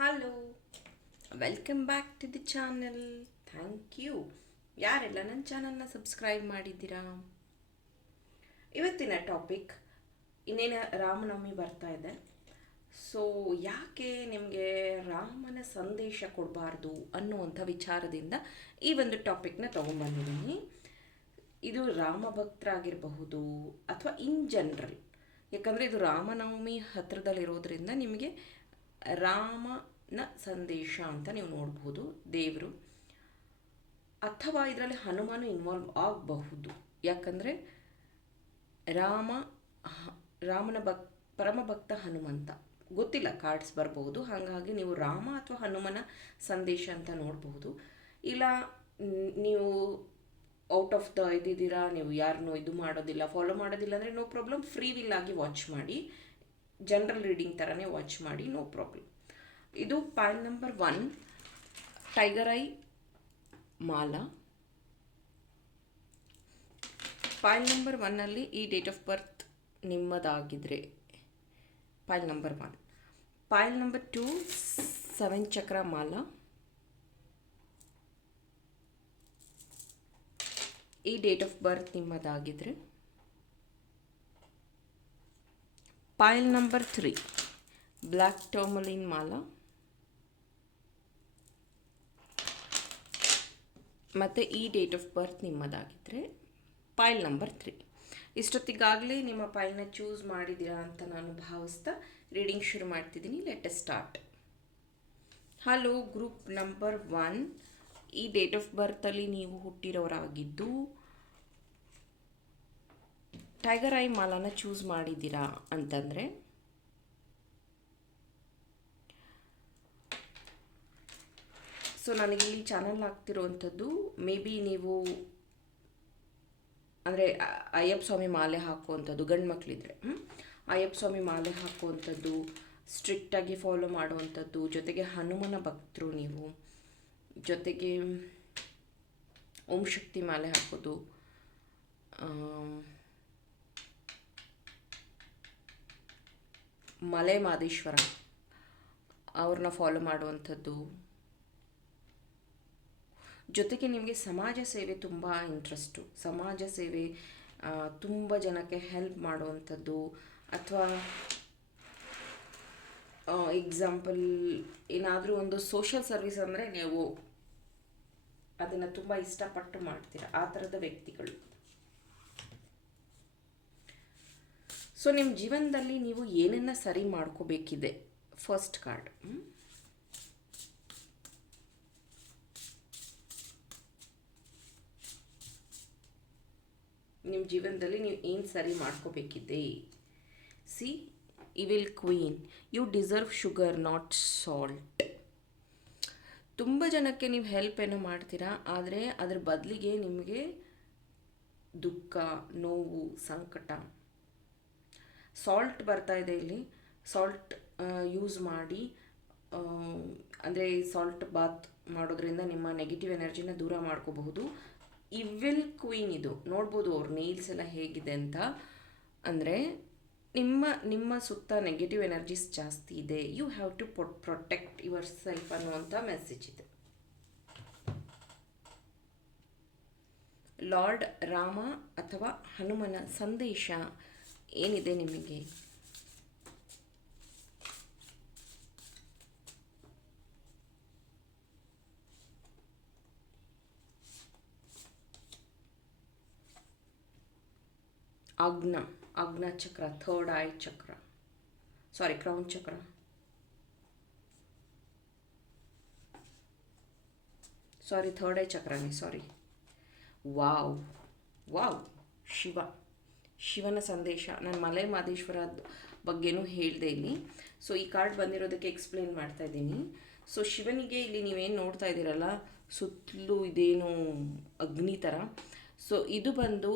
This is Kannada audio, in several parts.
Hello, welcome back to the channel. Thank you ಯಾರೆಲ್ಲ ನನ್ನ ಚಾನಲ್ನ ಸಬ್ಸ್ಕ್ರೈಬ್ ಮಾಡಿದ್ದೀರಾ. ಇವತ್ತಿನ ಟಾಪಿಕ್ ಇನ್ನೇನು ರಾಮನವಮಿ ಬರ್ತಾ ಇದೆ. ಸೊ ಯಾಕೆ ನಿಮಗೆ ರಾಮನ ಸಂದೇಶ ಕೊಡಬಾರ್ದು ಅನ್ನುವಂಥ ವಿಚಾರದಿಂದ ಈ ಒಂದು ಟಾಪಿಕ್ನ ತೊಗೊಂಡ್ಬಂದಿದ್ದೀನಿ. ಇದು ರಾಮ ಭಕ್ತರಾಗಿರಬಹುದು ಅಥವಾ ಇನ್ ಜನರಲ್, ಯಾಕಂದರೆ ಇದು ರಾಮನವಮಿ ಹತ್ತಿರದಲ್ಲಿರೋದ್ರಿಂದ ನಿಮಗೆ ರಾಮನ ಸಂದೇಶ ಅಂತ ನೀವು ನೋಡ್ಬೋದು, ದೇವರು. ಅಥವಾ ಇದರಲ್ಲಿ ಹನುಮಾನು ಇನ್ವಾಲ್ವ್ ಆಗಬಹುದು, ಯಾಕಂದರೆ ರಾಮ ರಾಮನ ಪರಮಭಕ್ತ ಹನುಮಂತ ಗೊತ್ತಿಲ್ಲ, ಕಾರ್ಡ್ಸ್ ಬರಬಹುದು. ಹಾಗಾಗಿ ನೀವು ರಾಮ ಅಥವಾ ಹನುಮನ ಸಂದೇಶ ಅಂತ ನೋಡಬಹುದು. ಇಲ್ಲ ನೀವು ಔಟ್ ಆಫ್ ದ ಇದ್ದಿದ್ದೀರಾ, ನೀವು ಯಾರನ್ನೂ ಇದು ಮಾಡೋದಿಲ್ಲ, ಫಾಲೋ ಮಾಡೋದಿಲ್ಲ ಅಂದರೆ ನೋ ಪ್ರಾಬ್ಲಮ್, ಫ್ರೀ ವಿಲ್ ಆಗಿ ವಾಚ್ ಮಾಡಿ, ಜನರಲ್ ರೀಡಿಂಗ್ ಥರನೇ ವಾಚ್ ಮಾಡಿ, ನೋ ಪ್ರಾಬ್ಲಮ್. ಇದು ಪಾಯಿಂಟ್ ನಂಬರ್ 1, ಟೈಗರ್ ಐ ಮಾಲಾ. ಪಾಯಿಂಟ್ ನಂಬರ್ 1 ಈ ಡೇಟ್ ಆಫ್ ಬರ್ತ್ ನಿಮ್ಮದಾಗಿದ್ರೆ ಪಾಯಿಂಟ್ ನಂಬರ್ 1. ಪಾಯಿಂಟ್ ನಂಬರ್ 2 7 ಚಕ್ರ ಮಾಲಾ. ಈ ಡೇಟ್ ಆಫ್ ಬರ್ತ್ ನಿಮ್ಮದಾಗಿದ್ರೆ. ಪಾಯಿಲ್ ನಂಬರ್ 3 ಬ್ಲ್ಯಾಕ್ ಟರ್ಮಲಿನ್ ಮಾಲಾ. ಮತ್ತು ಈ ಡೇಟ್ ಆಫ್ ಬರ್ತ್ ನಿಮ್ಮದಾಗಿದ್ದರೆ ಪಾಯಿಲ್ ನಂಬರ್ 3. ಇಷ್ಟೊತ್ತಿಗಾಗಲೇ ನಿಮ್ಮ ಪಾಯಿಲ್ನ ಚೂಸ್ ಮಾಡಿದ್ದೀರಾ ಅಂತ ನಾನು ಭಾವಿಸ್ತಾ ರೀಡಿಂಗ್ ಶುರು ಮಾಡ್ತಿದ್ದೀನಿ. Let us start. Hello, group number 1, ಈ ಡೇಟ್ ಆಫ್ ಬರ್ತಲ್ಲಿ ನೀವು ಹುಟ್ಟಿರೋರಾಗಿದ್ದು ಟೈಗರ್ ಐ ಮಾಲಾನ ಚೂಸ್ ಮಾಡಿದ್ದೀರಾ ಅಂತಂದರೆ ಸೊ ನನಗಿಲ್ಲಿ ಚಾನಲ್ ಆಗ್ತಿರೋವಂಥದ್ದು ಮೇ ಬಿ ನೀವು ಅಂದರೆ ಅಯ್ಯಪ್ಪ ಸ್ವಾಮಿ ಮಾಲೆ ಹಾಕುವಂಥದ್ದು ಗಂಡು ಮಕ್ಕಳಿದ್ರೆ ಅಯ್ಯಪ್ಪ ಸ್ವಾಮಿ ಮಾಲೆ ಹಾಕುವಂಥದ್ದು, ಸ್ಟ್ರಿಕ್ಟಾಗಿ ಫಾಲೋ ಮಾಡುವಂಥದ್ದು, ಜೊತೆಗೆ ಹನುಮನ ಭಕ್ತರು ನೀವು, ಜೊತೆಗೆ ಓಂ ಶಕ್ತಿ ಮಾಲೆ ಹಾಕೋದು, ಮಲೆ ಮಾದೇಶ್ವರ ಅವ್ರನ್ನ ಫಾಲೋ ಮಾಡುವಂಥದ್ದು, ಜೊತೆಗೆ ನಿಮಗೆ ಸಮಾಜ ಸೇವೆ ತುಂಬ ಇಂಟ್ರೆಸ್ಟು, ಸಮಾಜ ಸೇವೆ ತುಂಬ ಜನಕ್ಕೆ ಹೆಲ್ಪ್ ಮಾಡುವಂಥದ್ದು, ಅಥವಾ ಎಕ್ಸಾಂಪಲ್ ಏನಾದರೂ ಒಂದು ಸೋಷಿಯಲ್ ಸರ್ವಿಸ್ ಅಂದರೆ ನೀವು ಅದನ್ನು ತುಂಬ ಇಷ್ಟಪಟ್ಟು ಮಾಡ್ತೀರ, ಆ ಥರದ ವ್ಯಕ್ತಿಗಳು. ಸೊ ನಿಮ್ಮ ಜೀವನದಲ್ಲಿ ನೀವು ಏನನ್ನು ಸರಿ ಮಾಡ್ಕೋಬೇಕಿದೆ. ಫಸ್ಟ್ ಕಾರ್ಡ್, ನಿಮ್ಮ ಜೀವನದಲ್ಲಿ ನೀವು ಏನು ಸರಿ ಮಾಡ್ಕೋಬೇಕಿದೆ. See evil queen, you deserve sugar not salt. ತುಂಬ ಜನಕ್ಕೆ ನೀವು ಹೆಲ್ಪ್ ಏನೋ ಮಾಡ್ತೀರಾ, ಆದರೆ ಅದ್ರ ಬದಲಿಗೆ ನಿಮಗೆ ದುಃಖ, ನೋವು, ಸಂಕಟ. ಸಾಲ್ಟ್ ಬರ್ತಾ ಇದೆ ಇಲ್ಲಿ. ಸಾಲ್ಟ್ ಯೂಸ್ ಮಾಡಿ, ಅಂದರೆ ಸಾಲ್ಟ್ ಬಾತ್ ಮಾಡೋದ್ರಿಂದ ನಿಮ್ಮ ನೆಗೆಟಿವ್ ಎನರ್ಜಿನ ದೂರ ಮಾಡ್ಕೋಬಹುದು. ಇವಿಲ್ ಕ್ವೀನ್ ಇದು ನೋಡ್ಬೋದು, ಅವ್ರ ನೇಲ್ಸ್ ಎಲ್ಲ ಹೇಗಿದೆ ಅಂತ. ಅಂದರೆ ನಿಮ್ಮ ಸುತ್ತ ನೆಗೆಟಿವ್ ಎನರ್ಜೀಸ್ ಜಾಸ್ತಿ ಇದೆ. You have to protect yourself ಅನ್ನುವಂಥ ಮೆಸೇಜ್ ಇದೆ. ಲಾರ್ಡ್ ರಾಮ ಅಥವಾ ಹನುಮನ ಸಂದೇಶ ಏನಿದೆ ನಿಮಗೆ. ಆಜ್ಞಾ ಚಕ್ರ, ಥರ್ಡ್ ಐ ಚಕ್ರ, ಸಾರಿ ಕ್ರೌನ್ ಚಕ್ರ, ಸಾರಿ third I ಚಕ್ರನೇ, sorry. Wow wow, ಶಿವನ ಸಂದೇಶ. ನಾನು ಮಲೆ ಮಾದೇಶ್ವರ ಬಗ್ಗೆನೂ ಹೇಳಿದೆ ಇಲ್ಲಿ. ಸೊ ಈ ಕಾರ್ಡ್ ಬಂದಿರೋದಕ್ಕೆ ಎಕ್ಸ್ಪ್ಲೇನ್ ಮಾಡ್ತಾ ಇದ್ದೀನಿ. ಸೊ ಶಿವನಿಗೆ ಇಲ್ಲಿ ನೀವೇನು ನೋಡ್ತಾ ಇದ್ದೀರಲ್ಲ, ಸುತ್ತಲೂ ಇದೇನು ಅಗ್ನಿ ಥರ. ಸೊ ಇದು ಬಂದು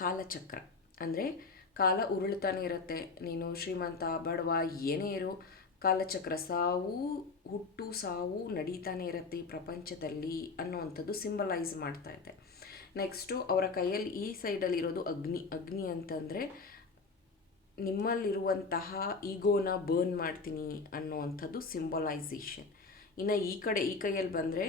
ಕಾಲಚಕ್ರ, ಅಂದರೆ ಕಾಲ ಉರುಳ್ತಾನೆ ಇರುತ್ತೆ. ನೀನು ಶ್ರೀಮಂತ ಬಡವ ಏನೇ ಇರು, ಕಾಲಚಕ್ರ, ಹುಟ್ಟು ಸಾವು ನಡೀತಾನೆ ಇರುತ್ತೆ ಈ ಪ್ರಪಂಚದಲ್ಲಿ ಅನ್ನುವಂಥದ್ದು ಸಿಂಬಲೈಸ್ ಮಾಡ್ತಾ ಇದೆ. ನೆಕ್ಸ್ಟು ಅವರ ಕೈಯಲ್ಲಿ ಈ ಸೈಡಲ್ಲಿ ಇರೋದು ಅಗ್ನಿ ಅಂತಂದರೆ ನಿಮ್ಮಲ್ಲಿರುವಂತಹ ಈಗೋನ ಬರ್ನ್ ಮಾಡ್ತೀನಿ ಅನ್ನೋವಂಥದ್ದು ಸಿಂಬಲೈಸೇಷನ್. ಇನ್ನು ಈ ಕೈಯಲ್ಲಿ ಬಂದರೆ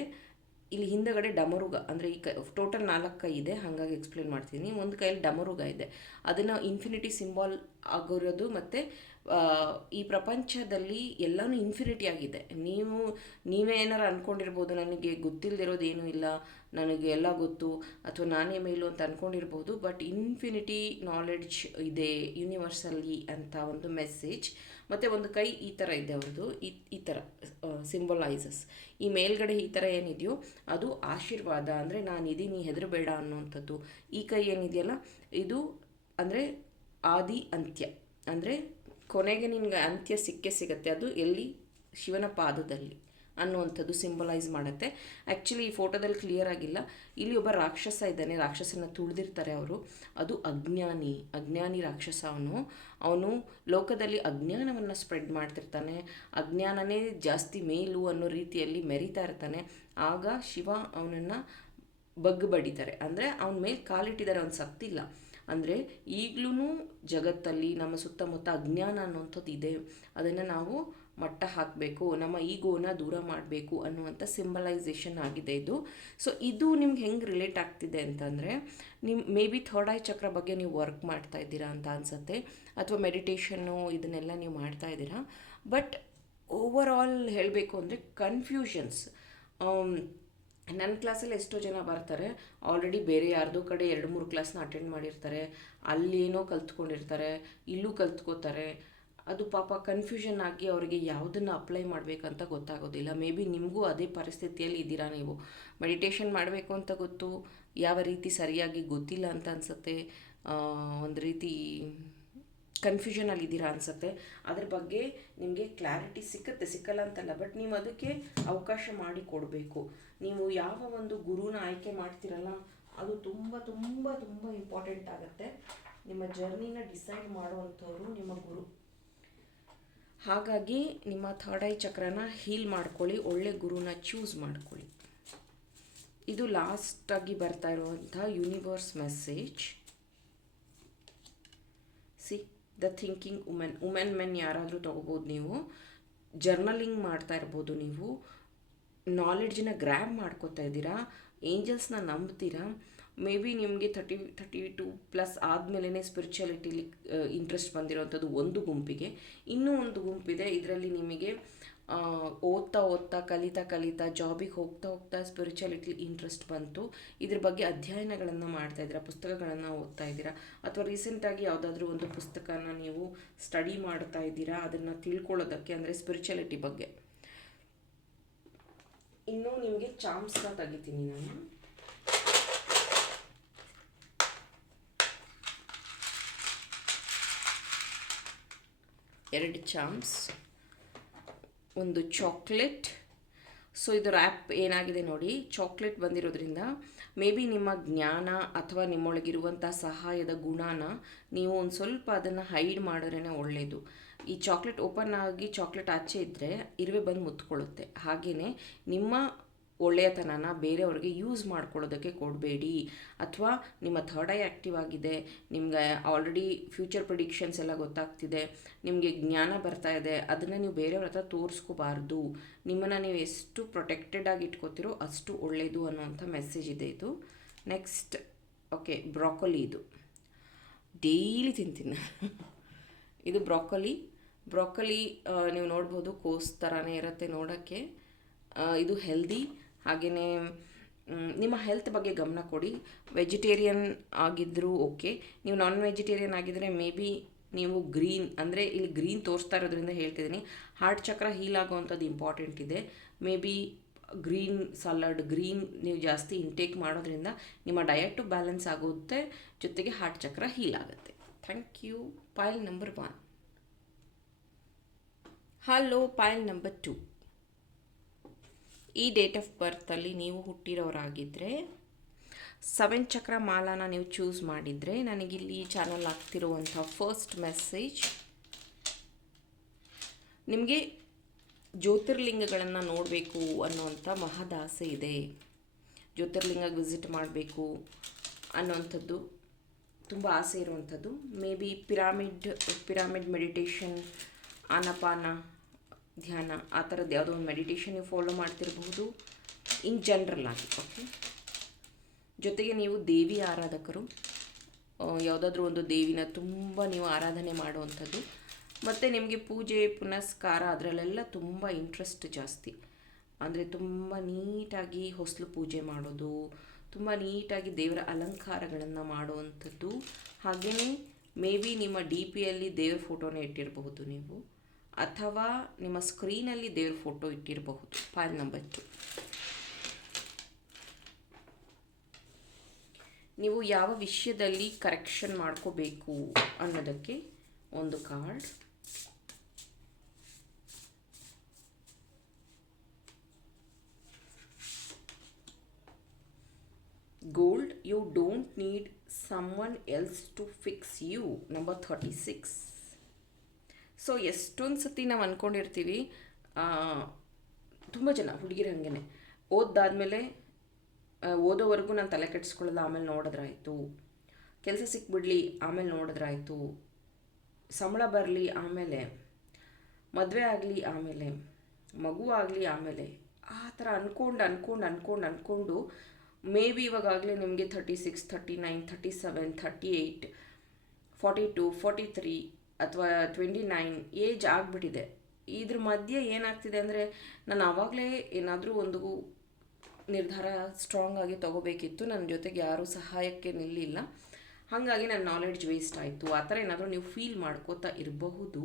ಇಲ್ಲಿ ಹಿಂದಗಡೆ ಡಮರುಗ, ಅಂದರೆ ಈ ಟೋಟಲ್ 4 ಕೈ ಇದೆ, ಹಾಗಾಗಿ ಎಕ್ಸ್ಪ್ಲೇನ್ ಮಾಡ್ತೀನಿ. ಒಂದು ಕೈಯಲ್ಲಿ ಡಮರುಗ ಇದೆ, ಅದನ್ನು ಇನ್ಫಿನಿಟಿ ಸಿಂಬಾಲ್ ಆಗಿರೋದು. ಮತ್ತು ಈ ಪ್ರಪಂಚದಲ್ಲಿ ಎಲ್ಲನೂ ಇನ್ಫಿನಿಟಿ ಆಗಿದೆ. ನೀವೇ ಏನಾರು ಅಂದ್ಕೊಂಡಿರ್ಬೋದು, ನನಗೆ ಗೊತ್ತಿಲ್ಲದಿರೋದು ಏನೂ ಇಲ್ಲ, ನನಗೆ ಎಲ್ಲ ಗೊತ್ತು, ಅಥವಾ ನಾನೇ ಮೇಲು ಅಂತ ಅಂದ್ಕೊಂಡಿರ್ಬೋದು. ಬಟ್ ಇನ್ಫಿನಿಟಿ ನಾಲೆಡ್ಜ್ ಇದೆ ಯೂನಿವರ್ಸಲ್ಲಿ ಅಂತ ಒಂದು ಮೆಸೇಜ್. ಮತ್ತು ಒಂದು ಕೈ ಈ ಥರ ಇದೆ ಅವ್ರದ್ದು, ಈ ಥರ ಸಿಂಬಲೈಸಸ್. ಈ ಮೇಲ್ಗಡೆ ಈ ಥರ ಏನಿದೆಯೋ ಅದು ಆಶೀರ್ವಾದ, ಅಂದರೆ ನಾನಿದ್ದೀನಿ ಹೆದರಬೇಡ ಅನ್ನೋವಂಥದ್ದು. ಈ ಕೈ ಏನಿದೆಯಲ್ಲ ಇದು ಅಂದರೆ ಆದಿ ಅಂತ್ಯ, ಅಂದರೆ ಕೊನೆಗೆ ನಿನಗೆ ಅಂತ್ಯ ಸಿಗುತ್ತೆ. ಅದು ಎಲ್ಲಿ? ಶಿವನ ಪಾದದಲ್ಲಿ ಅನ್ನುವಂಥದ್ದು ಸಿಂಬಲೈಸ್ ಮಾಡುತ್ತೆ. ಆ್ಯಕ್ಚುಲಿ ಈ ಫೋಟೋದಲ್ಲಿ ಕ್ಲಿಯರ್ ಆಗಿಲ್ಲ. ಇಲ್ಲಿ ಒಬ್ಬ ರಾಕ್ಷಸ ಇದ್ದಾನೆ, ರಾಕ್ಷಸನ ತುಳಿದಿರ್ತಾರೆ ಅವರು. ಅದು ಅಜ್ಞಾನಿ ರಾಕ್ಷಸ. ಅವನು ಲೋಕದಲ್ಲಿ ಅಜ್ಞಾನವನ್ನು ಸ್ಪ್ರೆಡ್ ಮಾಡ್ತಿರ್ತಾನೆ. ಅಜ್ಞಾನನೇ ಜಾಸ್ತಿ ಮೇಲು ಅನ್ನೋ ರೀತಿಯಲ್ಲಿ ಮೆರಿತಾ ಇರ್ತಾನೆ. ಆಗ ಶಿವ ಅವನನ್ನು ಬಡಿತಾರೆ, ಅಂದರೆ ಅವನ ಮೇಲೆ ಕಾಲಿಟ್ಟಿದ್ದಾರೆ, ಅವನು ಸತ್ತಿಲ್ಲ. ಅಂದರೆ ಈಗಲೂ ಜಗತ್ತಲ್ಲಿ ನಮ್ಮ ಸುತ್ತಮುತ್ತ ಅಜ್ಞಾನ ಅನ್ನುವಂಥದ್ದು ಇದೆ. ಅದನ್ನು ನಾವು ಮಟ್ಟ ಹಾಕಬೇಕು, ನಮ್ಮ ಈಗೋನ ದೂರ ಮಾಡಬೇಕು ಅನ್ನುವಂಥ ಸಿಂಬಲೈಸೇಷನ್ ಆಗಿದೆ ಇದು. ಸೊ ಇದು ನಿಮ್ಗೆ ಹೆಂಗೆ ರಿಲೇಟ್ ಆಗ್ತಿದೆ ಅಂತಂದರೆ, ಮೇ ಬಿ ಥರ್ಡ್ ಐ ಚಕ್ರ ಬಗ್ಗೆ ನೀವು ವರ್ಕ್ ಮಾಡ್ತಾ ಇದ್ದೀರಾ ಅಂತ ಅನಿಸುತ್ತೆ, ಅಥವಾ ಮೆಡಿಟೇಷನ್ನು ಇದನ್ನೆಲ್ಲ ನೀವು ಮಾಡ್ತಾ ಇದ್ದೀರಾ. ಬಟ್ ಓವರ್ ಆಲ್ ಹೇಳಬೇಕು ಅಂದರೆ ಕನ್ಫ್ಯೂಷನ್ಸ್. ನನ್ನ ಕ್ಲಾಸಲ್ಲಿ ಎಷ್ಟೋ ಜನ ಬರ್ತಾರೆ, ಆಲ್ರೆಡಿ ಬೇರೆ ಯಾರ್ದೋ ಕಡೆ 2-3 ಕ್ಲಾಸ್ನ ಅಟೆಂಡ್ ಮಾಡಿರ್ತಾರೆ, ಅಲ್ಲೇನೋ ಕಲ್ತ್ಕೊಂಡಿರ್ತಾರೆ, ಇಲ್ಲೂ ಕಲ್ತ್ಕೋತಾರೆ. ಅದು ಪಾಪ ಕನ್ಫ್ಯೂಷನ್ ಆಗಿ ಅವರಿಗೆ ಯಾವುದನ್ನು ಅಪ್ಲೈ ಮಾಡಬೇಕಂತ ಗೊತ್ತಾಗೋದಿಲ್ಲ. ಮೇ ಬಿ ನಿಮಗೂ ಅದೇ ಪರಿಸ್ಥಿತಿಯಲ್ಲಿ ಇದ್ದೀರಾ. ನೀವು ಮೆಡಿಟೇಷನ್ ಮಾಡಬೇಕು ಅಂತ ಗೊತ್ತು, ಯಾವ ರೀತಿ ಸರಿಯಾಗಿ ಗೊತ್ತಿಲ್ಲ ಅಂತ ಅನಿಸುತ್ತೆ. ಒಂದು ರೀತಿ ಕನ್ಫ್ಯೂಷನಲ್ಲಿದ್ದೀರಾ ಅನಿಸುತ್ತೆ. ಅದ್ರ ಬಗ್ಗೆ ನಿಮಗೆ ಕ್ಲಾರಿಟಿ ಸಿಕ್ಕಲ್ಲ ಅಂತಲ್ಲ, ಬಟ್ ನೀವು ಅದಕ್ಕೆ ಅವಕಾಶ ಮಾಡಿ ಕೊಡಬೇಕು. ನೀವು ಯಾವ ಒಂದು ಗುರುನ ಆಯ್ಕೆ ಮಾಡ್ತಿರಲ್ಲ, ಅದು ತುಂಬ ತುಂಬ ತುಂಬ ಇಂಪಾರ್ಟೆಂಟ್ ಆಗುತ್ತೆ. ನಿಮ್ಮ ಜರ್ನಿನ ಡಿಸೈಡ್ ಮಾಡುವಂಥವ್ರು ನಿಮ್ಮ ಗುರು. ಹಾಗಾಗಿ ನಿಮ್ಮ ಥರ್ಡ್ ಐ ಚಕ್ರನ ಹೀಲ್ ಮಾಡ್ಕೊಳ್ಳಿ, ಒಳ್ಳೆ ಗುರುನ ಚೂಸ್ ಮಾಡ್ಕೊಳ್ಳಿ. ಇದು ಲಾಸ್ಟಾಗಿ ಬರ್ತಾ ಇರುವಂಥ universe message. C the thinking women ಯಾರಾದರೂ ತೊಗೋಬೋದು. ನೀವು ಜರ್ನಲಿಂಗ್ ಮಾಡ್ತಾ ಇರ್ಬೋದು, ನೀವು ನಾಲೆಡ್ಜನ್ನ ಗ್ರ್ಯಾಬ್ ಮಾಡ್ಕೋತಾ ಇದ್ದೀರಾ, ಏಂಜಲ್ಸ್ನ ನಂಬ್ತೀರಾ. ಮೇ ಬಿ ನಿಮಗೆ 32+ ಆದಮೇಲೆ ಸ್ಪಿರಿಚುಯಾಲಿಟಿಲಿ ಇಂಟ್ರೆಸ್ಟ್ ಬಂದಿರೋವಂಥದ್ದು ಒಂದು ಗುಂಪಿಗೆ. ಇನ್ನೂ ಒಂದು ಗುಂಪಿದೆ, ಇದರಲ್ಲಿ ನಿಮಗೆ ಓದ್ತಾ ಕಲಿತಾ ಜಾಬಿಗೆ ಹೋಗ್ತಾ ಸ್ಪಿರಿಚುಯಾಲಿಟಿಲಿ ಇಂಟ್ರೆಸ್ಟ್ ಬಂತು. ಇದ್ರ ಬಗ್ಗೆ ಅಧ್ಯಯನಗಳನ್ನು ಮಾಡ್ತಾ ಇದ್ದೀರಾ, ಪುಸ್ತಕಗಳನ್ನು ಓದ್ತಾ ಇದ್ದೀರಾ, ಅಥವಾ ರೀಸೆಂಟಾಗಿ ಯಾವುದಾದ್ರೂ ಒಂದು ಪುಸ್ತಕನ ನೀವು ಸ್ಟಡಿ ಮಾಡ್ತಾ ಇದ್ದೀರಾ ಅದನ್ನು ತಿಳ್ಕೊಳ್ಳೋದಕ್ಕೆ, ಅಂದರೆ ಸ್ಪಿರಿಚುಯಾಲಿಟಿ ಬಗ್ಗೆ. ಇನ್ನೂ ನಿಮಗೆ ಚಾಮ್ಸ್ನ ತೆಗಿತೀನಿ ನಾನು. ಎರಡು ಚಾಮ್ಸ್, ಒಂದು ಚಾಕ್ಲೇಟ್. ಸೊ ಇದು ರ್ಯಾಪ್ ಏನಾಗಿದೆ ನೋಡಿ, ಚಾಕ್ಲೇಟ್ ಬಂದಿರೋದ್ರಿಂದ ಮೇ ಬಿ ನಿಮ್ಮ ಜ್ಞಾನ ಅಥವಾ ನಿಮ್ಮೊಳಗಿರುವಂಥ ಸಹಾಯದ ಗುಣನ ನೀವು ಒಂದು ಸ್ವಲ್ಪ ಅದನ್ನು ಹೈಡ್ ಮಾಡಿದ್ರೇ ಒಳ್ಳೆಯದು. ಈ ಚಾಕ್ಲೇಟ್ ಓಪನ್ ಆಗಿ ಚಾಕ್ಲೇಟ್ ಆಚೆ ಇದ್ದರೆ ಇರುವೆ ಬಂದು ಮುತ್ಕೊಳ್ಳುತ್ತೆ. ಹಾಗೆಯೇ ನಿಮ್ಮ ಒಳ್ಳೆಯತನನ ಬೇರೆಯವ್ರಿಗೆ ಯೂಸ್ ಮಾಡ್ಕೊಳ್ಳೋದಕ್ಕೆ ಕೊಡಬೇಡಿ. ಅಥವಾ ನಿಮ್ಮ ಥರ್ಡ್ ಐ ಆ್ಯಕ್ಟಿವ್ ಆಗಿದೆ, ನಿಮಗೆ ಆಲ್ರೆಡಿ ಫ್ಯೂಚರ್ ಪ್ರಿಡಿಕ್ಷನ್ಸ್ ಎಲ್ಲ ಗೊತ್ತಾಗ್ತಿದೆ, ನಿಮಗೆ ಜ್ಞಾನ ಬರ್ತಾ ಇದೆ, ಅದನ್ನು ನೀವು ಬೇರೆಯವ್ರ ಹತ್ರ ತೋರಿಸ್ಕೋಬಾರ್ದು. ನಿಮ್ಮನ್ನು ನೀವು ಎಷ್ಟು ಪ್ರೊಟೆಕ್ಟೆಡ್ ಆಗಿ ಇಟ್ಕೋತಿರೋ ಅಷ್ಟು ಒಳ್ಳೆಯದು ಅನ್ನೋವಂಥ ಮೆಸೇಜ್ ಇದೆ ಇದು. Next okay, broccoli. ಇದು ಡೈಲಿ ತಿಂತೀನಿ ಇದು ಬ್ರಾಕೊಲಿ ನೀವು ನೋಡ್ಬೋದು, ಕೋಸ್ ಥರನೇ ಇರುತ್ತೆ ನೋಡೋಕ್ಕೆ. ಇದು ಹೆಲ್ದಿ. ಹಾಗೆಯೇ ನಿಮ್ಮ ಹೆಲ್ತ್ ಬಗ್ಗೆ ಗಮನ ಕೊಡಿ. ವೆಜಿಟೇರಿಯನ್ ಆಗಿದ್ದರೂ ಓಕೆ, ನೀವು ನಾನ್ ವೆಜಿಟೇರಿಯನ್ ಆಗಿದ್ದರೆ ಮೇ ಬಿ ನೀವು ಗ್ರೀನ್, ಅಂದರೆ ಇಲ್ಲಿ ಗ್ರೀನ್ ತೋರಿಸ್ತಾ ಇರೋದ್ರಿಂದ ಹೇಳ್ತಿದ್ದೀನಿ, ಹಾರ್ಟ್ ಚಕ್ರ ಹೀಲ್ ಆಗೋವಂಥದ್ದು ಇಂಪಾರ್ಟೆಂಟ್ ಇದೆ. May be green salad, green ನೀವು ಜಾಸ್ತಿ ಇಂಟೇಕ್ ಮಾಡೋದ್ರಿಂದ ನಿಮ್ಮ ಡಯಟು ಬ್ಯಾಲೆನ್ಸ್ ಆಗುತ್ತೆ, ಜೊತೆಗೆ ಹಾರ್ಟ್ ಚಕ್ರ ಹೀಲ್ ಆಗುತ್ತೆ. Thank you. ಪೈಲ್ number 1. Hello, ಪೈಲ್ number 2. ಈ ಡೇಟ್ ಆಫ್ ಬರ್ತಲ್ಲಿ ನೀವು ಹುಟ್ಟಿರೋರಾಗಿದ್ದರೆ 7 ಚಕ್ರ ಮಾಲಾನ ನೀವು ಚೂಸ್ ಮಾಡಿದರೆ, ನನಗಿಲ್ಲಿ ಚಾನಲ್ ಆಗ್ತಿರುವಂಥ ಫಸ್ಟ್ ಮೆಸೇಜ್, ನಿಮಗೆ ಜ್ಯೋತಿರ್ಲಿಂಗಗಳನ್ನು ನೋಡಬೇಕು ಅನ್ನೋವಂಥ ಮಹದಾಸೆ ಇದೆ. ಜ್ಯೋತಿರ್ಲಿಂಗ ವಿಸಿಟ್ ಮಾಡಬೇಕು ಅನ್ನೋವಂಥದ್ದು ತುಂಬ ಆಸೆ ಇರುವಂಥದ್ದು. ಮೇ ಬಿ ಪಿರಾಮಿಡ್ ಮೆಡಿಟೇಷನ್, ಆನಪಾನ ಧ್ಯಾನ, ಆ ಥರದ್ದು ಯಾವುದೋ ಒಂದು ಮೆಡಿಟೇಷನ್ ನೀವು ಫಾಲೋ ಮಾಡ್ತಿರಬಹುದು ಇನ್ ಜನರಲ್ ಆಗಿ. ಓಕೆ, ಜೊತೆಗೆ ನೀವು ದೇವಿ ಆರಾಧಕರು, ಯಾವುದಾದ್ರೂ ಒಂದು ದೇವಿನ ತುಂಬ ನೀವು ಆರಾಧನೆ ಮಾಡುವಂಥದ್ದು, ಮತ್ತು ನಿಮಗೆ ಪೂಜೆ ಪುನಸ್ಕಾರ ಅದರಲ್ಲೆಲ್ಲ ತುಂಬ ಇಂಟ್ರೆಸ್ಟ್ ಜಾಸ್ತಿ. ಅಂದರೆ ತುಂಬ ನೀಟಾಗಿ ಹೊಸಲು ಪೂಜೆ ಮಾಡೋದು, ತುಂಬ ನೀಟಾಗಿ ದೇವರ ಅಲಂಕಾರಗಳನ್ನು ಮಾಡುವಂಥದ್ದು. ಹಾಗೆಯೇ ಮೇ ಬಿ ನಿಮ್ಮ ಡಿ ಪಿಯಲ್ಲಿ ದೇವ್ರ ಫೋಟೋನೇ ಇಟ್ಟಿರಬಹುದು ನೀವು, ಅಥವಾ ನಿಮ್ಮ ಸ್ಕ್ರೀನಲ್ಲಿ ದೇವ್ರ ಫೋಟೋ ಇಟ್ಟಿರಬಹುದು. ಫೈಲ್ ನಂಬರ್ 2, ನೀವು ಯಾವ ವಿಷಯದಲ್ಲಿ ಕರೆಕ್ಷನ್ ಮಾಡ್ಕೋಬೇಕು ಅನ್ನೋದಕ್ಕೆ ಒಂದು card. Gold, you don't need someone else to fix you, number 36. So ಎಷ್ಟೊಂದು ಸತಿ ನಾವು ಅಂದ್ಕೊಂಡಿರ್ತೀವಿ, ತುಂಬ ಜನ ಹುಡುಗಿರು ಹಾಗೇನೆ, ಓದಾದ್ಮೇಲೆ ಓದೋವರೆಗೂ ನಾನು ತಲೆ ಕೆಡಿಸ್ಕೊಳ್ಳಲ್ಲ, ಆಮೇಲೆ ನೋಡಿದ್ರಾಯ್ತು, ಕೆಲಸ ಸಿಕ್ಬಿಡ್ಲಿ ಆಮೇಲೆ ನೋಡಿದ್ರಾಯ್ತು, ಸಂಬಳ ಬರಲಿ ಆಮೇಲೆ, ಮದುವೆ ಆಗಲಿ ಆಮೇಲೆ, ಮಗು ಆಗಲಿ ಆಮೇಲೆ, ಆ ಥರ ಅಂದ್ಕೊಂಡು ಮೇ ಬಿ ಇವಾಗಲೇ ನಿಮಗೆ 36, 39, 37, 38, 42, 43 ಅಥವಾ 29 ಏಜ್ ಆಗಿಬಿಟ್ಟಿದೆ. ಇದ್ರ ಮಧ್ಯೆ ಏನಾಗ್ತಿದೆ ಅಂದರೆ, ನಾನು ಆವಾಗಲೇ ಏನಾದರೂ ಒಂದು ನಿರ್ಧಾರ ಸ್ಟ್ರಾಂಗ್ ಆಗಿ ತೊಗೋಬೇಕಿತ್ತು, ನನ್ನ ಜೊತೆಗೆ ಯಾರೂ ಸಹಾಯಕ್ಕೆ ನಿಲ್ಲಿಲ್ಲ, ಹಾಗಾಗಿ ನನ್ನ ನಾಲೆಡ್ಜ್ ವೇಸ್ಟ್ ಆಯಿತು, ಆ ಥರ ಏನಾದರೂ ನೀವು ಫೀಲ್ ಮಾಡ್ಕೋತಾ ಇರಬಹುದು.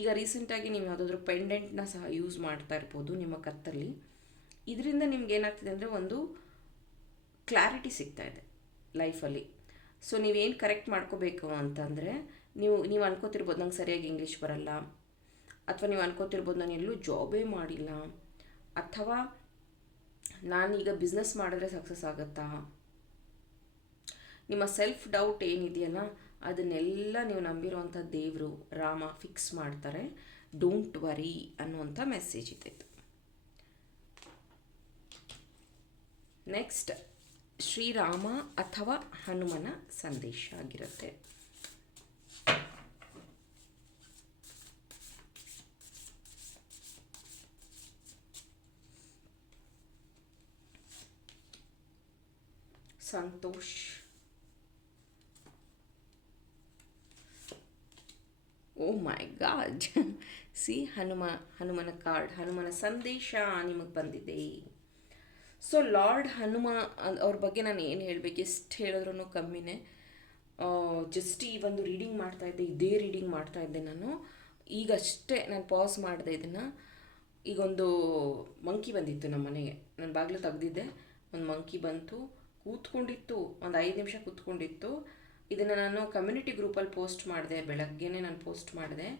ಈಗ ರೀಸೆಂಟಾಗಿ ನೀವು ಯಾವುದಾದ್ರೂ ಪೆಂಡೆಂಟ್ನ ಸಹ ಯೂಸ್ ಮಾಡ್ತಾ ಇರ್ಬೋದು ನಿಮ್ಮ ಕತ್ತಲ್ಲಿ. ಇದರಿಂದ ನಿಮ್ಗೆ ಏನಾಗ್ತಿದೆ ಅಂದರೆ ಒಂದು ಕ್ಲಾರಿಟಿ ಸಿಗ್ತಾ ಇದೆ ಲೈಫಲ್ಲಿ. ಸೊ ನೀವೇನು ಕರೆಕ್ಟ್ ಮಾಡ್ಕೋಬೇಕು ಅಂತಂದರೆ, ನೀವು ಅನ್ಕೋತಿರ್ಬೋದು ನಂಗೆ ಸರಿಯಾಗಿ ಇಂಗ್ಲೀಷ್ ಬರಲ್ಲ, ಅಥವಾ ನೀವು ಅನ್ಕೋತಿರ್ಬೋದು ನಾನು ಎಲ್ಲೂ ಜಾಬೇ ಮಾಡಿಲ್ಲ, ಅಥವಾ ನಾನೀಗ ಬಿಸ್ನೆಸ್ ಮಾಡಿದ್ರೆ ಸಕ್ಸಸ್ ಆಗುತ್ತಾ. ನಿಮ್ಮ ಸೆಲ್ಫ್ ಡೌಟ್ ಏನಿದೆಯಲ್ಲ ಅದನ್ನೆಲ್ಲ ನೀವು ನಂಬಿರುವಂಥ ದೇವರು ರಾಮ ಫಿಕ್ಸ್ ಮಾಡ್ತಾರೆ. ಡೋಂಟ್ ವರಿ ಅನ್ನುವಂಥ ಮೆಸೇಜ್ ಇದೆ. ನೆಕ್ಸ್ಟ್ ಶ್ರೀರಾಮ ಅಥವಾ ಹನುಮನ ಸಂದೇಶ ಆಗಿರುತ್ತೆ. ಸಂತೋಷ್, ಓ ಮೈ ಗಾಡ್, ಸಿ ಹನುಮನ ಕಾರ್ಡ್, ಹನುಮನ ಸಂದೇಶ ನಿಮಗೆ ಬಂದಿದೆ. ಸೊ ಲಾರ್ಡ್ ಹನುಮ ಅವ್ರ ಬಗ್ಗೆ ನಾನು ಏನು ಹೇಳಬೇಕು, ಎಷ್ಟು ಹೇಳಿದ್ರೂ ಕಮ್ಮಿನೇ. ಜಸ್ಟ್ ಈ ಒಂದು ರೀಡಿಂಗ್ ಮಾಡ್ತಾಯಿದ್ದೆ, ಇದೇ ರೀಡಿಂಗ್ ಮಾಡ್ತಾಯಿದ್ದೆ ನಾನು ಈಗಷ್ಟೇ. ನಾನು ಪಾಸ್ ಮಾಡಿದೆ ಇದನ್ನು. ಈಗೊಂದು ಮಂಕಿ ಬಂದಿತ್ತು ನಮ್ಮ ಮನೆಗೆ, ನಾನು ಬಾಗಿಲು ತೆಗೆದಿದ್ದೆ, ಒಂದು ಮಂಕಿ ಬಂತು, ಕೂತ್ಕೊಂಡಿತ್ತು, ಒಂದು 5 ನಿಮಿಷ ಕೂತ್ಕೊಂಡಿತ್ತು. ಇದನ್ನು ನಾನು ಕಮ್ಯುನಿಟಿ ಗ್ರೂಪಲ್ಲಿ ಪೋಸ್ಟ್ ಮಾಡಿದೆ, ಬೆಳಗ್ಗೆನೇ ನಾನು ಪೋಸ್ಟ್ ಮಾಡಿದೆ,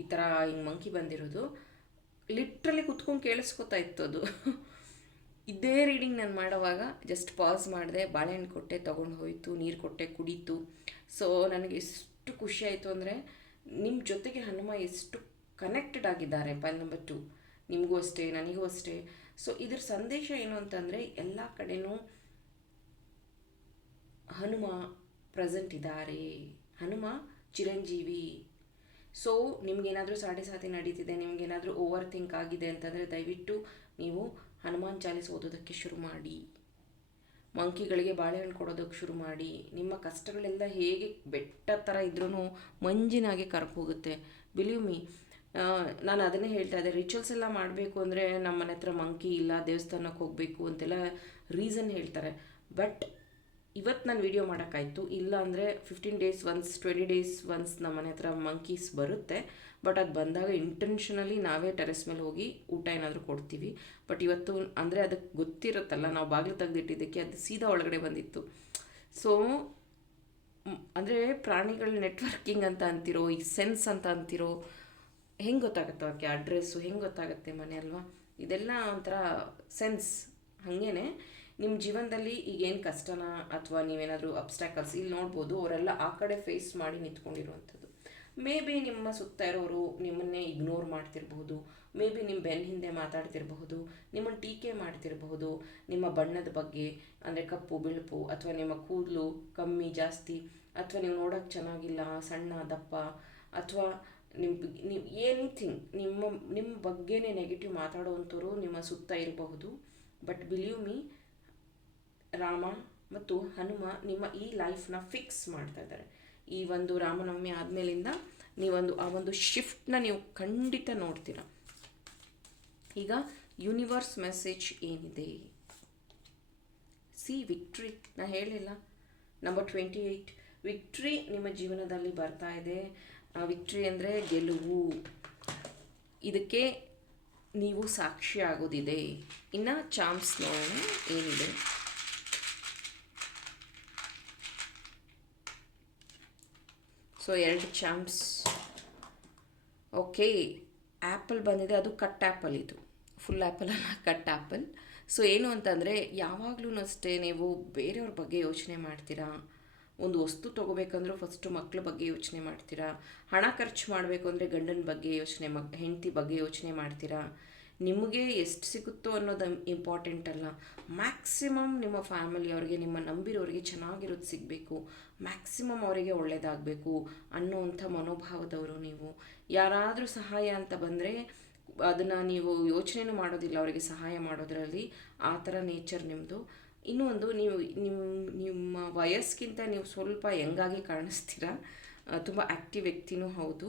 ಈ ಥರ ಹಿಂಗೆ ಮಂಕಿ ಬಂದಿರೋದು. ಲಿಟ್ರಲಿ ಕುತ್ಕೊಂಡು ಕೇಳಿಸ್ಕೊತಾ ಇತ್ತು ಅದು. ಇದೇ ರೀಡಿಂಗ್ ನಾನು ಮಾಡೋವಾಗ ಜಸ್ಟ್ ಪಾಸ್ ಮಾಡಿದೆ, ಬಾಳೆಹಣ್ಣು ಕೊಟ್ಟೆ, ತೊಗೊಂಡು ಹೋಯಿತು, ನೀರು ಕೊಟ್ಟೆ, ಕುಡೀತು. ಸೊ ನನಗೆ ಎಷ್ಟು ಖುಷಿ ಆಯಿತು ಅಂದರೆ, ನಿಮ್ಮ ಜೊತೆಗೆ ಹನುಮ ಎಷ್ಟು ಕನೆಕ್ಟೆಡ್ ಆಗಿದ್ದಾರೆ. ಫೈಲ್ ನಂಬರ್ 2, ನಿಮಗೂ ಅಷ್ಟೇ, ನನಗೂ ಅಷ್ಟೇ. ಸೊ ಇದ್ರ ಸಂದೇಶ ಏನು ಅಂತಂದರೆ, ಎಲ್ಲ ಕಡೆನೂ ಹನುಮ ಪ್ರೆಸೆಂಟ್ ಇದ್ದಾರೆ, ಹನುಮ ಚಿರಂಜೀವಿ. ಸೊ ನಿಮಗೇನಾದರೂ ಸಾತಿ ನಡೀತಿದೆ, ನಿಮಗೇನಾದರೂ ಓವರ್ ಥಿಂಕ್ ಆಗಿದೆ ಅಂತಂದರೆ ದಯವಿಟ್ಟು ನೀವು ಹನುಮಾನ್ ಚಾಲೀಸ್ ಓದೋದಕ್ಕೆ ಶುರು ಮಾಡಿ, ಮಂಕಿಗಳಿಗೆ ಬಾಳೆಹಣ್ಣು ಕೊಡೋದಕ್ಕೆ ಶುರು ಮಾಡಿ. ನಿಮ್ಮ ಕಷ್ಟಗಳೆಲ್ಲ ಹೇಗೆ ಬೆಟ್ಟ ಥರ ಇದ್ರೂ ಮಂಜಿನಾಗೆ ಕರ್ಕೋಗುತ್ತೆ. ಬಿಲೀವ್ ಮೀ, ನಾನು ಅದನ್ನೇ ಹೇಳ್ತಾ ಇದ್ದೆ, ರಿಚುವಲ್ಸ್ ಎಲ್ಲ ಮಾಡಬೇಕು ಅಂದರೆ ನಮ್ಮ ಮನೆ ಹತ್ರ ಮಂಕಿ ಇಲ್ಲ, ದೇವಸ್ಥಾನಕ್ಕೆ ಹೋಗಬೇಕು ಅಂತೆಲ್ಲ ರೀಸನ್ ಹೇಳ್ತಾರೆ. ಬಟ್ ಇವತ್ತು ನಾನು ವೀಡಿಯೋ ಮಾಡೋಕ್ಕಾಯ್ತು, ಇಲ್ಲ ಅಂದರೆ 15 days once 20 days once ನಮ್ಮ ಮನೆ ಹತ್ರ ಮಂಕೀಸ್ ಬರುತ್ತೆ. ಬಟ್ ಅದು ಬಂದಾಗ ಇಂಟೆನ್ಷನಲಿ ನಾವೇ ಟೆರೆಸ್ ಮೇಲೆ ಹೋಗಿ ಊಟ ಏನಾದರೂ ಕೊಡ್ತೀವಿ. ಬಟ್ ಇವತ್ತು ಅಂದರೆ ಅದಕ್ಕೆ ಗೊತ್ತಿರುತ್ತಲ್ಲ, ನಾವು ಬಾಗಿಲು ತೆಗೆದಿಟ್ಟಿದ್ದಕ್ಕೆ ಅದು ಸೀದಾ ಒಳಗಡೆ ಬಂದಿತ್ತು. ಸೊ ಅಂದರೆ ಪ್ರಾಣಿಗಳ ನೆಟ್ವರ್ಕಿಂಗ್ ಅಂತ ಅಂತಿರೋ, ಈ ಸೆನ್ಸ್ ಅಂತ ಅಂತಿರೋ, ಹೆಂಗೆ ಗೊತ್ತಾಗುತ್ತೆ ಅವಕ್ಕೆ ಅಡ್ರೆಸ್ಸು, ಹೆಂಗೆ ಗೊತ್ತಾಗುತ್ತೆ ಮನೆ ಅಲ್ವಾ, ಇದೆಲ್ಲ ಒಂಥರ ಸೆನ್ಸ್. ಹಾಗೇ ನಿಮ್ಮ ಜೀವನದಲ್ಲಿ ಈಗೇನು ಕಷ್ಟನ ಅಥವಾ ನೀವೇನಾದರೂ ಅಬ್ಸ್ಟ್ಯಾಕಲ್ಸ್ ಇಲ್ಲಿ ನೋಡ್ಬೋದು, ಅವರೆಲ್ಲ ಆ ಕಡೆ ಫೇಸ್ ಮಾಡಿ ನಿಂತ್ಕೊಂಡಿರುವಂಥದ್ದು. ಮೇ ಬಿ ನಿಮ್ಮ ಸುತ್ತ ಇರೋರು ನಿಮ್ಮನ್ನೇ ಇಗ್ನೋರ್ ಮಾಡ್ತಿರಬಹುದು, ಮೇ ಬಿ ನಿಮ್ಮ ಬೆನ್ನ ಹಿಂದೆ ಮಾತಾಡ್ತಿರಬಹುದು, ನಿಮ್ಮನ್ನು ಟೀಕೆ ಮಾಡ್ತಿರಬಹುದು, ನಿಮ್ಮ ಬಣ್ಣದ ಬಗ್ಗೆ, ಅಂದರೆ ಕಪ್ಪು ಬಿಳುಪು, ಅಥವಾ ನಿಮ್ಮ ಕೂದಲು ಕಮ್ಮಿ ಜಾಸ್ತಿ, ಅಥವಾ ನೀವು ನೋಡೋಕ್ಕೆ ಚೆನ್ನಾಗಿಲ್ಲ, ಸಣ್ಣ ದಪ್ಪ, ಅಥವಾ ನೀವು ಎನಿಥಿಂಗ್ ನಿಮ್ಮ ಬಗ್ಗೆನೇ ನೆಗೆಟಿವ್ ಮಾತಾಡುವಂಥವ್ರು ನಿಮ್ಮ ಸುತ್ತ ಇರಬಹುದು. ಬಟ್ ಬಿಲೀವ್ ಮೀ, ರಾಮ ಮತ್ತು ಹನುಮ ನಿಮ್ಮ ಈ ಲೈಫ್ನ ಫಿಕ್ಸ್ ಮಾಡ್ತಾ ಇದ್ದಾರೆ. ಈ ಒಂದು ರಾಮನವಮಿ ಆದಮೇಲಿಂದ ಆ ಒಂದು ಶಿಫ್ಟ್ನ ನೀವು ಖಂಡಿತ ನೋಡ್ತೀರ. ಈಗ ಯೂನಿವರ್ಸ್ ಮೆಸೇಜ್ ಏನಿದೆ, ಸಿ ವಿಕ್ಟ್ರಿ, ನಾ ಹೇಳಿಲ್ಲ, ನಂಬರ್ 28 ವಿಕ್ಟ್ರಿ ನಿಮ್ಮ ಜೀವನದಲ್ಲಿ ಬರ್ತಾ ಇದೆ. ವಿಕ್ಟ್ರಿ ಅಂದರೆ ಗೆಲುವು, ಇದಕ್ಕೆ ನೀವು ಸಾಕ್ಷಿ ಆಗೋದಿದೆ. ಇನ್ನು ಚಾನ್ಸ್ ನೋಡೋಣ ಏನಿದೆ. ಸೊ 2 ಚಾಮ್ಸ್. ಓಕೆ, ಆ್ಯಪಲ್ ಬಂದಿದೆ, ಅದು ಕಟ್ ಆ್ಯಪಲ್, ಇದು ಫುಲ್ ಆ್ಯಪಲ್ ಅಲ್ಲ, ಕಟ್ ಆ್ಯಪಲ್. ಸೊ ಏನು ಅಂತಂದರೆ, ಯಾವಾಗಲೂ ಅಷ್ಟೇ ನೀವು ಬೇರೆಯವ್ರ ಬಗ್ಗೆ ಯೋಚನೆ ಮಾಡ್ತೀರಾ. ಒಂದು ವಸ್ತು ತೊಗೋಬೇಕಂದ್ರೂ ಫಸ್ಟು ಮಕ್ಕಳ ಬಗ್ಗೆ ಯೋಚನೆ ಮಾಡ್ತೀರಾ. ಹಣ ಖರ್ಚು ಮಾಡಬೇಕು ಅಂದರೆ ಗಂಡನ ಬಗ್ಗೆ ಯೋಚನೆ, ಹೆಂಡತಿ ಬಗ್ಗೆ ಯೋಚನೆ ಮಾಡ್ತೀರಾ. ನಿಮಗೆ ಎಷ್ಟು ಸಿಗುತ್ತೋ ಅನ್ನೋದು ಇಂಪಾರ್ಟೆಂಟ್ ಅಲ್ಲ. ಮ್ಯಾಕ್ಸಿಮಮ್ ನಿಮ್ಮ ಫ್ಯಾಮಿಲಿಯವ್ರಿಗೆ, ನಿಮ್ಮ ನಂಬಿರೋರಿಗೆ ಚೆನ್ನಾಗಿರೋದು ಸಿಗಬೇಕು, ಮ್ಯಾಕ್ಸಿಮಮ್ ಅವರಿಗೆ ಒಳ್ಳೆಯದಾಗಬೇಕು ಅನ್ನೋವಂಥ ಮನೋಭಾವದವರು ನೀವು. ಯಾರಾದರೂ ಸಹಾಯ ಅಂತ ಬಂದರೆ ಅದನ್ನು ನೀವು ಯೋಚನೆಯೂ ಮಾಡೋದಿಲ್ಲ ಅವರಿಗೆ ಸಹಾಯ ಮಾಡೋದರಲ್ಲಿ, ಆ ಥರ ನೇಚರ್ ನಿಮ್ಮದು. ಇನ್ನೂ ಒಂದು, ನಿಮ್ಮ ವಯಸ್ಸಿಗಿಂತ ನೀವು ಸ್ವಲ್ಪ ಯಂಗಾಗಿ ಕಾಣಿಸ್ತೀರಾ, ತುಂಬ ಆ್ಯಕ್ಟಿವ್ ವ್ಯಕ್ತಿನೂ ಹೌದು.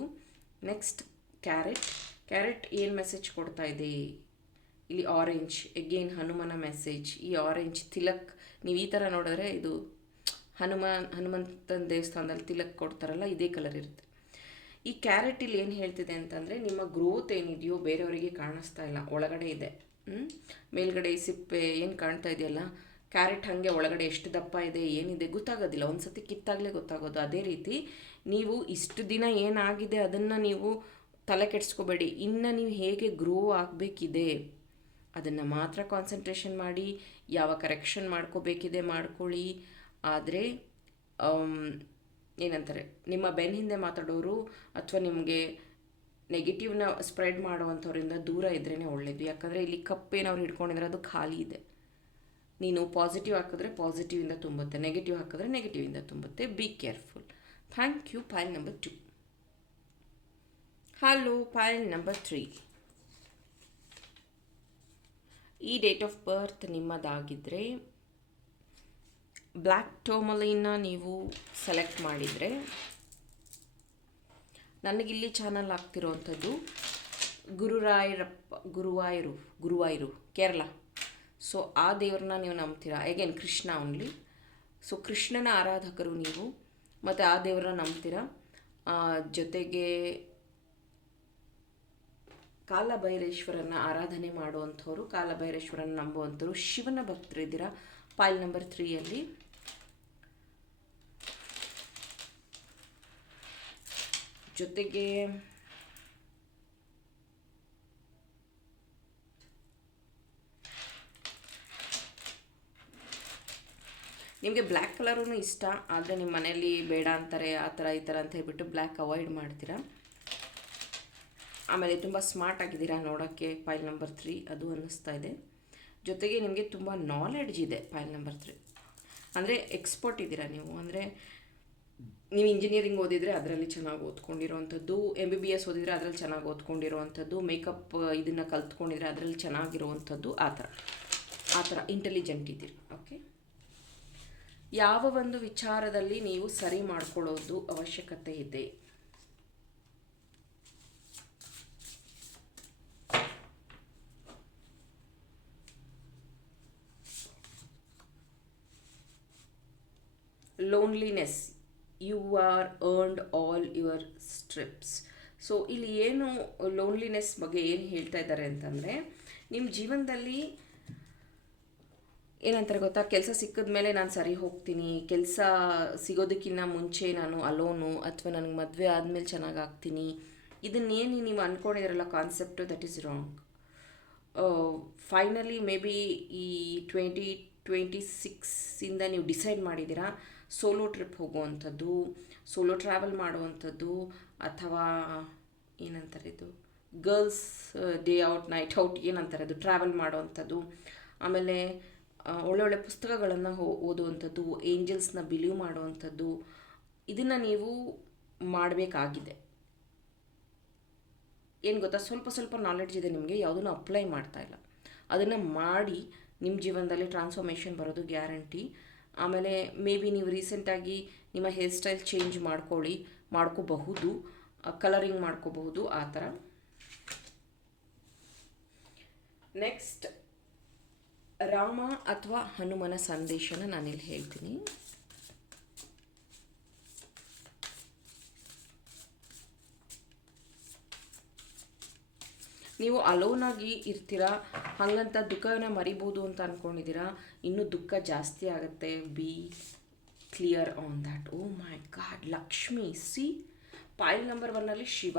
ನೆಕ್ಸ್ಟ್ ಕ್ಯಾರೆಟ್ ಏನು ಮೆಸೇಜ್ ಕೊಡ್ತಾ ಇದೆ ಇಲ್ಲಿ? ಆರೆಂಜ್, ಎಗೇನ್ ಹನುಮನ ಮೆಸೇಜ್. ಈ ಆರೆಂಜ್ ತಿಲಕ್, ನೀವು ಈ ಥರ ನೋಡಿದ್ರೆ ಇದು ಹನುಮಂತನ ದೇವಸ್ಥಾನದಲ್ಲಿ ತಿಲಕ್ ಕೊಡ್ತಾರಲ್ಲ, ಇದೇ ಕಲರ್ ಇರುತ್ತೆ. ಈ ಕ್ಯಾರೆಟ್ ಇಲ್ಲಿ ಏನು ಹೇಳ್ತಿದೆ ಅಂತಂದರೆ, ನಿಮ್ಮ ಗ್ರೋತ್ ಏನಿದೆಯೋ ಬೇರೆಯವರಿಗೆ ಕಾಣಿಸ್ತಾ ಇಲ್ಲ, ಒಳಗಡೆ ಇದೆ. ಮೇಲ್ಗಡೆ ಸಿಪ್ಪೆ ಏನು ಕಾಣ್ತಾ ಇದೆಯಲ್ಲ, ಕ್ಯಾರೆಟ್ ಹಾಗೆ ಒಳಗಡೆ ಎಷ್ಟು ದಪ್ಪ ಇದೆ ಏನಿದೆ ಗೊತ್ತಾಗೋದಿಲ್ಲ, ಒಂದು ಸತಿ ಕಿತ್ತಾಗಲೇ ಗೊತ್ತಾಗೋದು. ಅದೇ ರೀತಿ ನೀವು ಇಷ್ಟು ದಿನ ಏನಾಗಿದೆ ಅದನ್ನು ನೀವು ತಲೆ ಕೆಡಿಸ್ಕೋಬೇಡಿ. ಇನ್ನು ನೀವು ಹೇಗೆ ಗ್ರೋ ಆಗಬೇಕಿದೆ ಅದನ್ನು ಮಾತ್ರ ಕಾನ್ಸಂಟ್ರೇಷನ್ ಮಾಡಿ. ಯಾವ ಕರೆಕ್ಷನ್ ಮಾಡ್ಕೋಬೇಕಿದೆ ಮಾಡ್ಕೊಳ್ಳಿ. ಆದರೆ ಏನಂತಾರೆ, ನಿಮ್ಮ ಬೆನ್ನ ಹಿಂದೆ ಮಾತಾಡೋರು ಅಥವಾ ನಿಮಗೆ ನೆಗೆಟಿವ್ನ ಸ್ಪ್ರೆಡ್ ಮಾಡುವಂಥವ್ರಿಂದ ದೂರ ಇದ್ರೇ ಒಳ್ಳೆಯದು. ಯಾಕಂದರೆ ಇಲ್ಲಿ ಕಪ್ಪೇನವ್ರು ಹಿಡ್ಕೊಂಡಿದ್ರೆ ಅದು ಖಾಲಿ ಇದೆ. ನೀನು ಪಾಸಿಟಿವ್ ಹಾಕಿದ್ರೆ ಪಾಸಿಟಿವಿಂದ ತುಂಬುತ್ತೆ, ನೆಗೆಟಿವ್ ಹಾಕಿದ್ರೆ ನೆಗೆಟಿವಿಂದ ತುಂಬುತ್ತೆ. Be careful. Thank you. ಪೈಲ್ number 2. Hello, ಪೈಲ್ number 3. ಈ ಡೇಟ್ ಆಫ್ ಬರ್ತ್ ನಿಮ್ಮದಾಗಿದ್ದರೆ ಬ್ಲ್ಯಾಕ್ ಟೋಮಲಿನ ನೀವು ಸೆಲೆಕ್ಟ್ ಮಾಡಿದರೆ, ನನಗಿಲ್ಲಿ ಚಾನಲ್ ಆಗ್ತಿರೋವಂಥದ್ದು ಗುರುವಾಯೂರು ಕೇರಳ. ಸೊ ಆ ದೇವ್ರನ್ನ ನೀವು ನಂಬ್ತೀರಾ. Again Krishna only. ಸೊ ಕೃಷ್ಣನ ಆರಾಧಕರು ನೀವು, ಮತ್ತು ಆ ದೇವ್ರನ್ನ ನಂಬ್ತೀರಾ. ಜೊತೆಗೆ ಕಾಲಭೈರೇಶ್ವರನ ಆರಾಧನೆ ಮಾಡುವಂಥವ್ರು, ಕಾಲಭೈರೇಶ್ವರನ ನಂಬುವಂಥವ್ರು, ಶಿವನ ಭಕ್ತರಿದ್ದೀರಾ. ಪೈಲ್ ನಂಬರ್ 3ಯಲ್ಲಿ ಜೊತೆಗೆ ನಿಮಗೆ ಬ್ಲ್ಯಾಕ್ ಕಲರೂ ಇಷ್ಟ, ಆದರೆ ನಿಮ್ಮ ಮನೆಯಲ್ಲಿ ಬೇಡ ಅಂತಾರೆ, ಆ ಥರ ಈ ಥರ ಅಂತ ಹೇಳ್ಬಿಟ್ಟು ಬ್ಲ್ಯಾಕ್ ಅವಾಯ್ಡ್ ಮಾಡ್ತೀರಾ. ಆಮೇಲೆ ತುಂಬ ಸ್ಮಾರ್ಟ್ ಆಗಿದ್ದೀರಾ ನೋಡೋಕ್ಕೆ, ಪೈಲ್ ನಂಬರ್ 3 ಅದು ಅನ್ನಿಸ್ತಾ ಇದೆ. ಜೊತೆಗೆ ನಿಮಗೆ ತುಂಬ ನಾಲೆಡ್ಜ್ ಇದೆ ಪೈಲ್ ನಂಬರ್ 3, ಅಂದರೆ ಎಕ್ಸ್ಪರ್ಟ್ ಇದ್ದೀರಾ ನೀವು. ಅಂದರೆ ನೀವು ಇಂಜಿನಿಯರಿಂಗ್ ಓದಿದರೆ ಅದರಲ್ಲಿ ಚೆನ್ನಾಗಿ ಓದ್ಕೊಂಡಿರೋವಂಥದ್ದು, MBBS ಓದಿದರೆ ಅದರಲ್ಲಿ ಚೆನ್ನಾಗಿ ಓದ್ಕೊಂಡಿರೋವಂಥದ್ದು, ಮೇಕಪ್ ಇದನ್ನು ಕಲ್ತ್ಕೊಂಡಿದ್ರೆ ಅದರಲ್ಲಿ ಚೆನ್ನಾಗಿರುವಂಥದ್ದು, ಆ ಥರ ಇಂಟೆಲಿಜೆಂಟ್ ಇದ್ದೀರಿ. ಓಕೆ, ಯಾವ ಒಂದು ವಿಚಾರದಲ್ಲಿ ನೀವು ಸರಿ ಮಾಡ್ಕೊಳ್ಳೋದು ಅವಶ್ಯಕತೆ ಇದೆ? Loneliness, you are earned all your stripes. So ಇಲ್ಲಿ ಏನು ಲೋನ್ಲಿನೆಸ್ ಬಗ್ಗೆ ಏನು ಹೇಳ್ತಾ ಇದ್ದಾರೆ ಅಂತಂದರೆ, ನಿಮ್ಮ ಜೀವನದಲ್ಲಿ ಏನಂತಾರೆ ಗೊತ್ತಾ, ಕೆಲಸ ಸಿಕ್ಕಿದ ಮೇಲೆ ನಾನು ಸರಿ ಹೋಗ್ತೀನಿ, ಕೆಲಸ ಸಿಗೋದಕ್ಕಿಂತ ಮುಂಚೆ ನಾನು ಅಲೋನು, ಅಥವಾ ನನಗೆ ಮದುವೆ ಆದಮೇಲೆ ಚೆನ್ನಾಗಿ ಆಗ್ತೀನಿ, ಇದನ್ನೇನು ನೀವು ಅಂದ್ಕೊಂಡಿದ್ದೀರಲ್ಲ concept, that is wrong. Finally may be ಈ 2026ಇಂದ ನೀವು ಡಿಸೈಡ್ ಮಾಡಿದ್ದೀರಾ ಸೋಲೋ ಟ್ರಿಪ್ ಹೋಗುವಂಥದ್ದು, ಸೋಲೋ ಟ್ರಾವೆಲ್ ಮಾಡುವಂಥದ್ದು, ಅಥವಾ ಏನಂತಾರೆ ಇದು girls day out night out ಏನಂತಾರೆ ಅದು ಟ್ರಾವೆಲ್ ಮಾಡುವಂಥದ್ದು. ಆಮೇಲೆ ಒಳ್ಳೊಳ್ಳೆ ಪುಸ್ತಕಗಳನ್ನು ಓದುವಂಥದ್ದು, ಏಂಜಲ್ಸ್ನ ಬಿಲೀವ್ ಮಾಡುವಂಥದ್ದು, ಇದನ್ನು ನೀವು ಮಾಡಬೇಕಾಗಿದೆ. ಏನು ಗೊತ್ತಾ, ಸ್ವಲ್ಪ ಸ್ವಲ್ಪ ನಾಲೆಡ್ಜ್ ಇದೆ ನಿಮಗೆ, ಯಾವುದನ್ನು ಅಪ್ಲೈ ಮಾಡ್ತಾ ಇಲ್ಲ. ಅದನ್ನು ಮಾಡಿ ನಿಮ್ಮ ಜೀವನದಲ್ಲಿ ಟ್ರಾನ್ಸ್ಫಾರ್ಮೇಷನ್ ಬರೋದು ಗ್ಯಾರಂಟಿ. ಆಮೇಲೆ ಮೇ ಬಿ ನೀವು ರೀಸೆಂಟಾಗಿ ನಿಮ್ಮ ಹೇರ್ ಸ್ಟೈಲ್ ಚೇಂಜ್ ಮಾಡ್ಕೋಬಹುದು, ಕಲರಿಂಗ್ ಮಾಡ್ಕೋಬಹುದು, ಆ ಥರ. ನೆಕ್ಸ್ಟ್, ರಾಮ ಅಥವಾ ಹನುಮನ ಸಂದೇಶನ ನಾನಿಲ್ಲಿ ಹೇಳ್ತೀನಿ. ನೀವು ಅಲೋನಾಗಿ ಇರ್ತೀರಾ, ಹಾಗಂತ ದುಃಖನ ಮರಿಬೋದು ಅಂತ ಅಂದ್ಕೊಂಡಿದ್ದೀರಾ, ಇನ್ನೂ ದುಃಖ ಜಾಸ್ತಿ ಆಗುತ್ತೆ. Be clear on that. Oh my God, Lakshmi. See, pile number 1 Shiva,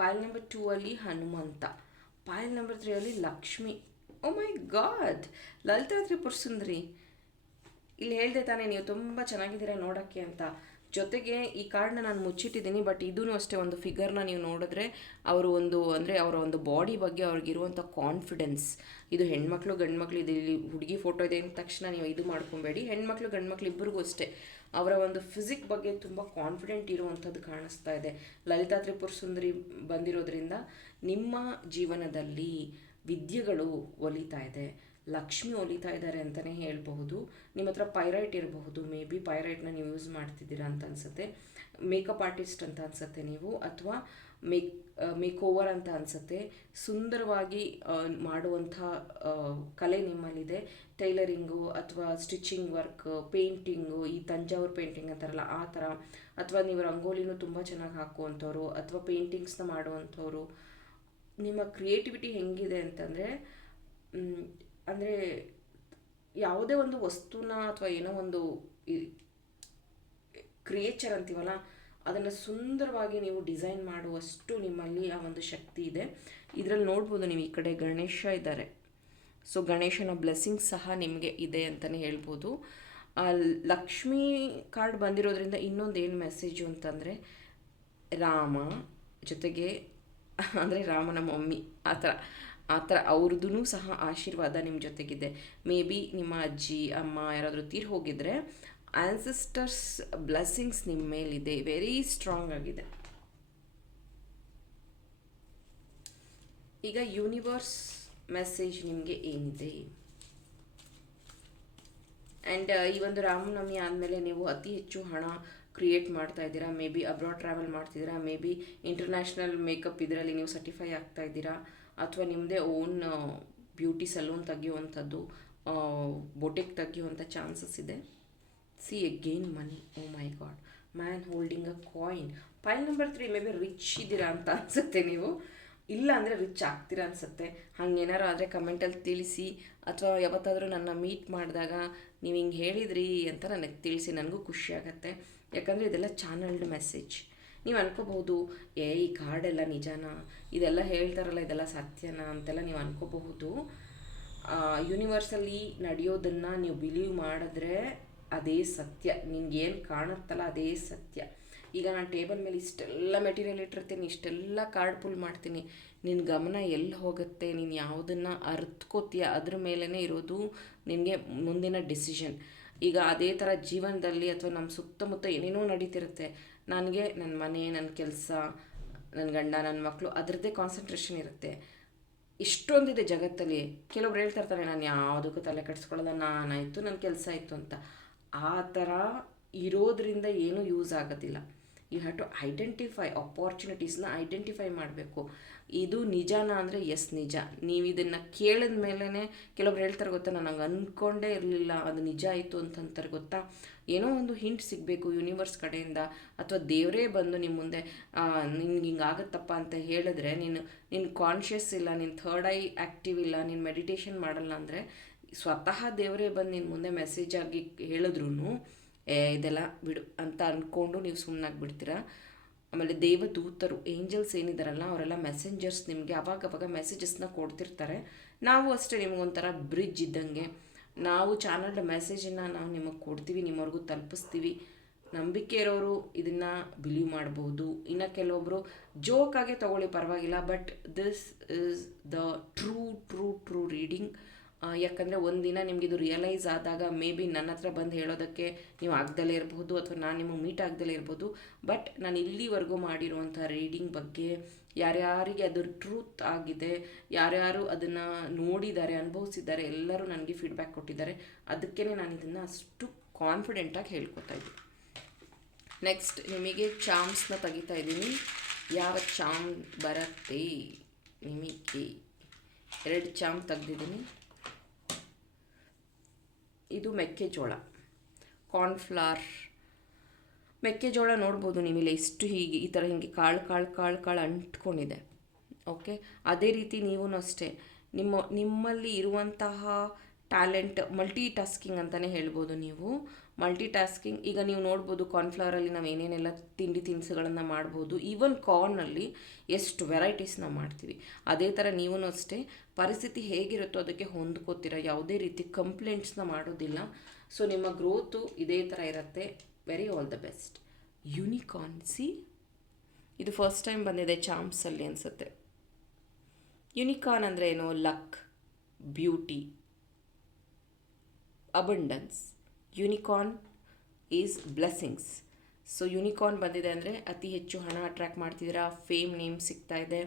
pile number 2 Hanumantha, pile number 3 Lakshmi. Oh my God, Lalita Tripura Sundari. ಇಲ್ಲಿ ಹೇಳಿದೆ ತಾನೇ ನೀವು ತುಂಬ ಚೆನ್ನಾಗಿದ್ದೀರಾ ನೋಡೋಕ್ಕೆ ಅಂತ. ಜೊತೆಗೆ ಈ ಕಾರ್ಡ್ನ ನಾನು ಮುಚ್ಚಿಟ್ಟಿದ್ದೀನಿ, ಬಟ್ ಇದೂ ಅಷ್ಟೇ ಒಂದು ಫಿಗರ್ನ ನೀವು ನೋಡಿದ್ರೆ ಅವರ ಒಂದು ಬಾಡಿ ಬಗ್ಗೆ ಅವ್ರಿಗಿರುವಂಥ ಕಾನ್ಫಿಡೆನ್ಸ್. ಇದು ಹೆಣ್ಮಕ್ಳು ಗಂಡ್ಮಕ್ಳು, ಇದು ಇಲ್ಲಿ ಹುಡುಗಿ ಫೋಟೋ ಇದೆ ಅಂದ ತಕ್ಷಣ ನೀವು ಇದು ಮಾಡ್ಕೊಬೇಡಿ. ಹೆಣ್ಮಕ್ಳು ಗಂಡ್ಮಕ್ಳು ಇಬ್ಬರಿಗೂ ಅಷ್ಟೇ ಅವರ ಒಂದು ಫಿಸಿಕ್ ಬಗ್ಗೆ ತುಂಬ ಕಾನ್ಫಿಡೆಂಟ್ ಇರುವಂಥದ್ದು ಕಾಣಿಸ್ತಾ ಇದೆ. ಲಲಿತಾ ತ್ರಿಪುರ ಸುಂದರಿ ಬಂದಿರೋದ್ರಿಂದ ನಿಮ್ಮ ಜೀವನದಲ್ಲಿ ವಿದ್ಯೆಗಳು ಒಲಿತಾ ಇದೆ, ಲಕ್ಷ್ಮಿ ಒಲಿತಾ ಇದ್ದಾರೆ ಅಂತಲೇ ಹೇಳ್ಬಹುದು. ನಿಮ್ಮ ಹತ್ರ ಪೈರೈಟ್ ಇರಬಹುದು, ಮೇ ಬಿ ಪೈರೈಟ್ನ ನೀವು ಯೂಸ್ ಮಾಡ್ತಿದ್ದೀರಾ ಅಂತ ಅನಿಸುತ್ತೆ. ಮೇಕಪ್ ಆರ್ಟಿಸ್ಟ್ ಅಂತ ಅನಿಸುತ್ತೆ ನೀವು, ಅಥವಾ ಮೇಕ್ ಓವರ್ ಅಂತ ಅನಿಸುತ್ತೆ. ಸುಂದರವಾಗಿ ಮಾಡುವಂಥ ಕಲೆ ನಿಮ್ಮಲ್ಲಿದೆ. ಟೈಲರಿಂಗು ಅಥವಾ ಸ್ಟಿಚಿಂಗ್ ವರ್ಕ್, ಪೇಂಟಿಂಗು, ಈ ತಂಜಾವೂರು ಪೇಂಟಿಂಗ್ ಅಂತಾರಲ್ಲ ಆ ಥರ, ಅಥವಾ ನೀವು ರಂಗೋಲಿನೂ ತುಂಬ ಚೆನ್ನಾಗಿ ಹಾಕುವಂಥವ್ರು, ಅಥವಾ ಪೇಂಟಿಂಗ್ಸ್ನ ಮಾಡುವಂಥವ್ರು. ನಿಮ್ಮ ಕ್ರಿಯೇಟಿವಿಟಿ ಹೆಂಗಿದೆ ಅಂತಂದರೆ, ಅಂದರೆ ಯಾವುದೇ ಒಂದು ವಸ್ತುನ ಅಥವಾ ಏನೋ ಒಂದು ಕ್ರಿಯೇಚರ್ ಅಂತೀವಲ್ಲ, ಅದನ್ನು ಸುಂದರವಾಗಿ ನೀವು ಡಿಸೈನ್ ಮಾಡುವಷ್ಟು ನಿಮ್ಮಲ್ಲಿ ಆ ಒಂದು ಶಕ್ತಿ ಇದೆ. ಇದರಲ್ಲಿ ನೋಡ್ಬೋದು ನೀವು, ಈ ಕಡೆ ಗಣೇಶ ಇದ್ದಾರೆ. ಸೊ ಗಣೇಶನ ಬ್ಲೆಸ್ಸಿಂಗ್ಸ್ ಸಹ ನಿಮಗೆ ಇದೆ ಅಂತಲೇ ಹೇಳ್ಬೋದು. ಲಕ್ಷ್ಮೀ ಕಾರ್ಡ್ ಬಂದಿರೋದ್ರಿಂದ ಇನ್ನೊಂದು ಏನು ಮೆಸೇಜು ಅಂತಂದರೆ, ರಾಮ ಜೊತೆಗೆ ಅಂದರೆ ರಾಮನ ಮಮ್ಮಿ ಆ ಥರ ಅವ್ರದ್ದು ಸಹ ಆಶೀರ್ವಾದ ನಿಮ್ಮ ಜೊತೆಗಿದೆ. ಮೇ ಬಿ ನಿಮ್ಮ ಅಜ್ಜಿ ಅಮ್ಮ ಯಾರಾದರೂ ತೀರ್ ಹೋಗಿದ್ರೆ ಆನ್ಸೆಸ್ಟರ್ಸ್ ಬ್ಲೆಸ್ಸಿಂಗ್ಸ್ ನಿಮ್ಮ ಮೇಲಿದೆ, ವೆರಿ ಸ್ಟ್ರಾಂಗ್ ಆಗಿದೆ. ಈಗ ಯೂನಿವರ್ಸ್ ಮೆಸೇಜ್ ನಿಮಗೆ ಏನಿದೆ? ಆ್ಯಂಡ್ ಈ ಒಂದು ರಾಮನವಮಿ ಆದಮೇಲೆ ನೀವು ಅತಿ ಹೆಚ್ಚು ಹಣ ಕ್ರಿಯೇಟ್ ಮಾಡ್ತಾ ಇದ್ದೀರಾ, ಮೇ ಬಿ ಅಬ್ರಾಡ್ ಟ್ರಾವೆಲ್ ಮಾಡ್ತಿದ್ದೀರಾ, ಮೇ ಬಿ ಇಂಟರ್ನ್ಯಾಷನಲ್ ಮೇಕಪ್ ಇದರಲ್ಲಿ ನೀವು ಸರ್ಟಿಫೈ ಆಗ್ತಾ ಇದ್ದೀರಾ, ಅಥವಾ ನಿಮ್ಮದೇ ಓನ್ ಬ್ಯೂಟಿ ಸಲೂನ್ ತೆಗಿಯುವಂಥದ್ದು, ಬೊಟಿಕ್ ತೆಗಿಯುವಂಥ ಚಾನ್ಸಸ್ ಇದೆ. See again money. Oh my God, man holding a coin. File number 3 may be rich ಇದ್ದೀರಾ ಅಂತ ಅನಿಸುತ್ತೆ ನೀವು, ಇಲ್ಲ ಅಂದರೆ ರಿಚ್ ಆಗ್ತೀರಾ ಅನಿಸುತ್ತೆ. ಹಾಗೇನಾರು ಆದರೆ ಕಮೆಂಟಲ್ಲಿ ತಿಳಿಸಿ, ಅಥವಾ ಯಾವತ್ತಾದರೂ ನನ್ನ ಮೀಟ್ ಮಾಡಿದಾಗ ನೀವು ಹಿಂಗೆ ಹೇಳಿದ್ರಿ ಅಂತ ನನಗೆ ತಿಳಿಸಿ, ನನಗೂ ಖುಷಿ ಆಗುತ್ತೆ. ಯಾಕಂದರೆ ಇದೆಲ್ಲ ಚಾನಲ್ಡ್ ಮೆಸೇಜ್. ನೀವು ಅನ್ಕೋಬಹುದು, ಈ ಕಾರ್ಡೆಲ್ಲ ನಿಜಾನಾ, ಇದೆಲ್ಲ ಹೇಳ್ತಾರಲ್ಲ ಇದೆಲ್ಲ ಸತ್ಯನಾ ಅಂತೆಲ್ಲ ನೀವು ಅನ್ಕೋಬಹುದು. ಯೂನಿವರ್ಸಲ್ಲಿ ನಡೆಯೋದನ್ನು ನೀವು ಬಿಲೀವ್ ಮಾಡಿದ್ರೆ ಅದೇ ಸತ್ಯ. ನಿಮ್ಗೇನು ಕಾಣುತ್ತಲ್ಲ ಅದೇ ಸತ್ಯ. ಈಗ ನಾನು ಟೇಬಲ್ ಮೇಲೆ ಇಷ್ಟೆಲ್ಲ ಮೆಟೀರಿಯಲ್ ಇಟ್ಟಿರ್ತೀನಿ, ಇಷ್ಟೆಲ್ಲ ಕಾರ್ಡ್ ಪುಲ್ ಮಾಡ್ತೀನಿ, ನಿನ್ನ ಗಮನ ಎಲ್ಲಿ ಹೋಗುತ್ತೆ, ನೀನು ಯಾವುದನ್ನು ಅರ್ಥಕೋತೀಯ ಅದ್ರ ಮೇಲೇ ಇರೋದು ನಿನಗೆ ಮುಂದಿನ ಡಿಸಿಷನ್. ಈಗ ಅದೇ ಥರ ಜೀವನದಲ್ಲಿ ಅಥವಾ ನಮ್ಮ ಸುತ್ತಮುತ್ತ ಏನೇನೋ ನಡೀತಿರುತ್ತೆ. ನನಗೆ ನನ್ನ ಮನೆ, ನನ್ನ ಕೆಲಸ, ನನ್ನ ಗಂಡ, ನನ್ನ ಮಕ್ಕಳು, ಅದರದ್ದೇ ಕಾನ್ಸಂಟ್ರೇಷನ್ ಇರುತ್ತೆ. ಇಷ್ಟೊಂದಿದೆ ಜಗತ್ತಲ್ಲಿ. ಕೆಲವ್ರು ಹೇಳ್ತಾ ಇರ್ತಾರೆ, ನಾನು ಯಾವುದಕ್ಕೂ ತಲೆ ಕೆಡಿಸ್ಕೊಳ್ಳೋದ, ನಾನಾಯಿತು ನನ್ನ ಕೆಲಸ ಆಯಿತು ಅಂತ. ಆ ಥರ ಇರೋದ್ರಿಂದ ಏನೂ ಯೂಸ್ ಆಗೋದಿಲ್ಲ. ಯು ಹ್ಯಾವ್ ಟು ಐಡೆಂಟಿಫೈ ಆಪರ್ಚುನಿಟೀಸ್ನ ಐಡೆಂಟಿಫೈ ಮಾಡಬೇಕು. ಇದು ನಿಜಾನ ಅಂದರೆ ಎಸ್ ನಿಜ. ನೀವು ಇದನ್ನು ಕೇಳಿದ ಮೇಲೇ ಕೆಲವ್ರು ಹೇಳ್ತಾರೆ ಗೊತ್ತಾ, ನನಗೆ ಅಂದ್ಕೊಂಡೇ ಇರಲಿಲ್ಲ ಅದು ನಿಜ ಆಯಿತು ಅಂತಂತಾರೆ ಗೊತ್ತಾ. ಏನೋ ಒಂದು ಹಿಂಟ್ ಸಿಗಬೇಕು ಯೂನಿವರ್ಸ್ ಕಡೆಯಿಂದ, ಅಥವಾ ದೇವರೇ ಬಂದು ನಿಮ್ಮ ಮುಂದೆ ನಿನ್ಗೆ ಹಿಂಗಾಗತ್ತಪ್ಪ ಅಂತ ಹೇಳಿದ್ರೆ, ನೀನು ಕಾನ್ಷಿಯಸ್ ಇಲ್ಲ, ನೀನು ಥರ್ಡ್ ಐ ಆ್ಯಕ್ಟಿವ್ ಇಲ್ಲ, ನೀನು ಮೆಡಿಟೇಷನ್ ಮಾಡಲ್ಲ ಅಂದರೆ ಸ್ವತಃ ದೇವರೇ ಬಂದು ನಿನ್ನ ಮುಂದೆ ಮೆಸೇಜ್ ಆಗಿ ಹೇಳಿದ್ರೂ ಇದೆಲ್ಲ ಬಿಡು ಅಂತ ಅಂದ್ಕೊಂಡು ನೀವು ಸುಮ್ಮನಾಗ್ಬಿಡ್ತೀರಾ. ಆಮೇಲೆ ದೇವದೂತರು, ಏಂಜಲ್ಸ್ ಏನಿದಾರಲ್ಲ ಅವರೆಲ್ಲ ಮೆಸೆಂಜರ್ಸ್, ನಿಮಗೆ ಅವಾಗವಾಗ ಮೆಸೇಜಸ್ನ ಕೊಡ್ತಿರ್ತಾರೆ. ನಾವು ಅಷ್ಟೇ ನಿಮಗೊಂಥರ ಬ್ರಿಡ್ಜ್ ಇದ್ದಂಗೆ. ನಾವು ಚಾನಲ್ಡ್ ಮೆಸೇಜನ್ನು ನಾವು ನಿಮಗೆ ಕೊಡ್ತೀವಿ, ನಿಮ್ಮವ್ರಿಗೂ ತಲುಪಿಸ್ತೀವಿ. ನಂಬಿಕೆ ಇರೋರು ಇದನ್ನು ಬಿಲೀವ್ ಮಾಡ್ಬೋದು, ಇನ್ನು ಕೆಲವೊಬ್ಬರು ಜೋಕಾಗೆ ತೊಗೊಳ್ಳಿ ಪರವಾಗಿಲ್ಲ, but this is the true reading. ಯಾಕಂದರೆ ಒಂದಿನ ನಿಮ್ಗೆ ಇದು ರಿಯಲೈಸ್ ಆದಾಗ ಮೇ ಬಿ ನನ್ನ ಹತ್ರ ಬಂದು ಹೇಳೋದಕ್ಕೆ ನೀವು ಆಗ್ದಲೇ ಇರ್ಬೋದು, ಅಥವಾ ನಾನು ನಿಮಗೆ ಮೀಟ್ ಆಗ್ದಲೇ ಇರ್ಬೋದು. ಬಟ್ ನಾನು ಇಲ್ಲಿವರೆಗೂ ಮಾಡಿರುವಂಥ ರೀಡಿಂಗ್ ಬಗ್ಗೆ ಯಾರ್ಯಾರಿಗೆ ಅದು ಟ್ರೂತ್ ಆಗಿದೆ, ಯಾರ್ಯಾರು ಅದನ್ನು ನೋಡಿದ್ದಾರೆ, ಅನುಭವಿಸಿದ್ದಾರೆ, ಎಲ್ಲರೂ ನನಗೆ ಫೀಡ್ಬ್ಯಾಕ್ ಕೊಟ್ಟಿದ್ದಾರೆ. ಅದಕ್ಕೇ ನಾನು ಇದನ್ನು ಅಷ್ಟು ಕಾನ್ಫಿಡೆಂಟಾಗಿ ಹೇಳ್ಕೊತಾ ಇದ್ದೀನಿ. ನೆಕ್ಸ್ಟ್ ನಿಮಗೆ ಚಾಮ್ಸ್ನ ತೆಗಿತಾ ಇದ್ದೀನಿ. ಯಾವ ಚಾಮ್ ಬರುತ್ತೆ ನಿಮಗೆ? 2 ಚಾಮ್ ತೆಗ್ದಿದ್ದೀನಿ. ಇದು ಮೆಕ್ಕೆಜೋಳ, ಕಾರ್ನ್ಫ್ಲವರ್. ಮೆಕ್ಕೆಜೋಳ ನೋಡ್ಬೋದು ನೀವಿಲ್ಲಿ ಎಷ್ಟು ಹೀಗೆ ಈ ಥರ ಹಿಂಗೆ ಕಾಳು ಅಂಟ್ಕೊಂಡಿದೆ. ಓಕೆ, ಅದೇ ರೀತಿ ನೀವೂ ಅಷ್ಟೇ ನಿಮ್ಮಲ್ಲಿ ಇರುವಂತಹ ಟ್ಯಾಲೆಂಟ್ ಮಲ್ಟಿ ಟಾಸ್ಕಿಂಗ್ ಅಂತಲೇ ಹೇಳ್ಬೋದು. ನೀವು ಮಲ್ಟಿ ಟಾಸ್ಕಿಂಗ್, ಈಗ ನೀವು ನೋಡ್ಬೋದು ಕಾರ್ನ್ಫ್ಲವರಲ್ಲಿ ನಾವು ಏನೇನೆಲ್ಲ ತಿಂಡಿ ತಿನಿಸುಗಳನ್ನು ಮಾಡ್ಬೋದು. ಈವನ್ ಕಾರ್ನಲ್ಲಿ ಎಷ್ಟು ವೆರೈಟೀಸ್ನ ಮಾಡ್ತೀವಿ. ಅದೇ ಥರ ನೀವೂ ಅಷ್ಟೇ ಪರಿಸ್ಥಿತಿ ಹೇಗಿರುತ್ತೋ ಅದಕ್ಕೆ ಹೊಂದ್ಕೋತೀರ, ಯಾವುದೇ ರೀತಿ ಕಂಪ್ಲೇಂಟ್ಸ್ನ ಮಾಡೋದಿಲ್ಲ. ಸೊ ನಿಮ್ಮ ಗ್ರೋತು ಇದೇ ಥರ ಇರುತ್ತೆ. Very all the best. Unicorn, C ಇದು ಫಸ್ಟ್ ಟೈಮ್ ಬಂದಿದೆ ಚಾಮ್ಸಲ್ಲಿ ಅನಿಸುತ್ತೆ. ಯೂನಿಕಾರ್ನ್ ಅಂದರೆ ಏನು? Luck, beauty, abundance. Unicorn is blessings. So unicorn ಬಂದಿದೆ ಅಂದರೆ ಅತಿ ಹೆಚ್ಚು ಹಣ ಅಟ್ರ್ಯಾಕ್ಟ್ ಮಾಡ್ತಿದ್ದೀರಾ, ಫೇಮ್ ನೇಮ್ ಸಿಗ್ತಾ ಇದೆ.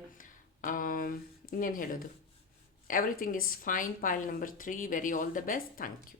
ಇನ್ನೇನು ಹೇಳೋದು? Everything is fine. File number 3. Very all the best. Thank you.